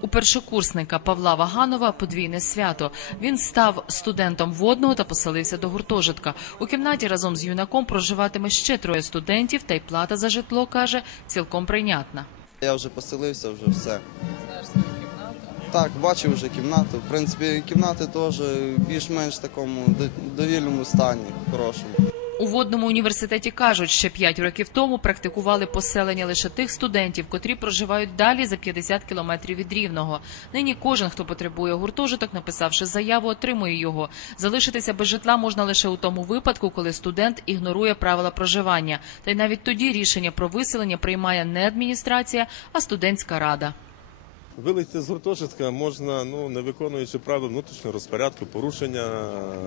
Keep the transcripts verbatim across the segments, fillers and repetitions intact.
У першокурсника Павла Ваганова подвійне свято. Він став студентом водного та поселився до гуртожитка. У кімнаті разом з юнаком проживатиме ще троє студентів, та й плата за житло, каже, цілком прийнятна. Я вже поселився, вже все. Знаєш свою кімнату? Так, бачив вже кімнату. В принципі, кімнати теж більш-менш в такому довільному стані, хорошому. У водному університеті кажуть, ще п'ять років тому практикували поселення лише тих студентів, котрі проживають далі за п'ятдесят кілометрів від Рівного. Нині кожен, хто потребує гуртожиток, написавши заяву, отримує його. Залишитися без житла можна лише у тому випадку, коли студент ігнорує правила проживання. Та й навіть тоді рішення про виселення приймає не адміністрація, а студентська рада. Вилетіти з гуртожитка можна, ну, не виконуючи правил внутрішнього розпорядку, порушення,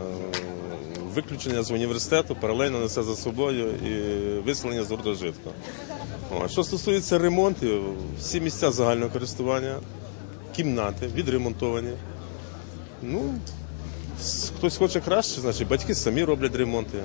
виключення з університету, паралельно несе за собою і виселення з гуртожитку. Що стосується ремонтів, всі місця загального користування, кімнати відремонтовані. Ну, хтось хоче краще, значить батьки самі роблять ремонти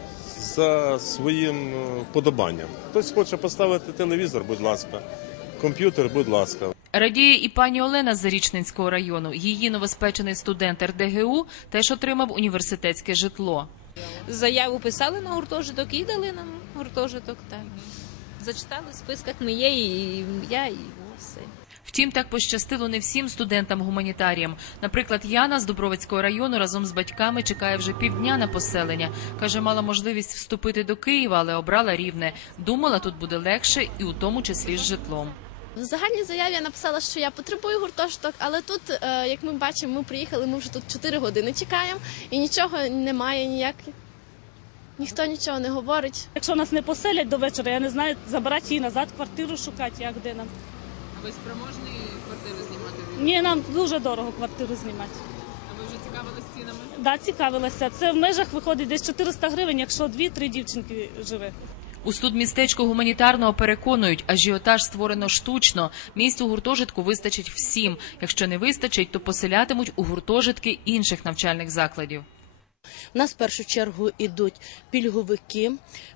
за своїм вподобанням. Хтось хоче поставити телевізор, будь ласка, комп'ютер, будь ласка. Радіє і пані Олена з Зарічненського району. Її новоспечений студент ер де ге у теж отримав університетське житло. Заяву писали на гуртожиток і дали нам гуртожиток. Так. Зачитали, в списках ми є, і я, і все. Втім, так пощастило не всім студентам-гуманітаріям. Наприклад, Яна з Дубровицького району разом з батьками чекає вже півдня на поселення. Каже, мала можливість вступити до Києва, але обрала Рівне. Думала, тут буде легше і у тому числі з житлом. В загальній заяві я написала, що я потребую гуртожиток, але тут, як ми бачимо, ми приїхали, ми вже тут чотири години чекаємо і нічого немає ніяких. Ніхто нічого не говорить. Якщо нас не поселять до вечора, я не знаю, забирати її назад, квартиру шукати, як де нам. А ви спроможні квартиру знімати? Ні, нам дуже дорого квартиру знімати. А ви вже цікавились цінами? Так, да, цікавилася. Це в межах виходить десь чотириста гривень, якщо дві-три дівчинки живе. У студмістечку гуманітарного переконують, ажіотаж створено штучно. Місць у гуртожитку вистачить всім. Якщо не вистачить, то поселятимуть у гуртожитки інших навчальних закладів. У нас в першу чергу йдуть пільговики,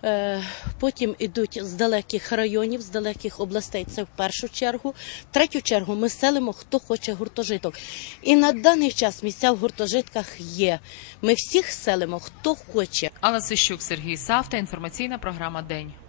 потім йдуть з далеких районів, з далеких областей, це в першу чергу. В третю чергу ми селимо, хто хоче гуртожиток. І на даний час місця в гуртожитках є. Ми всіх селимо, хто хоче. Алла Сищук, Сергій Савта, інформаційна програма «День».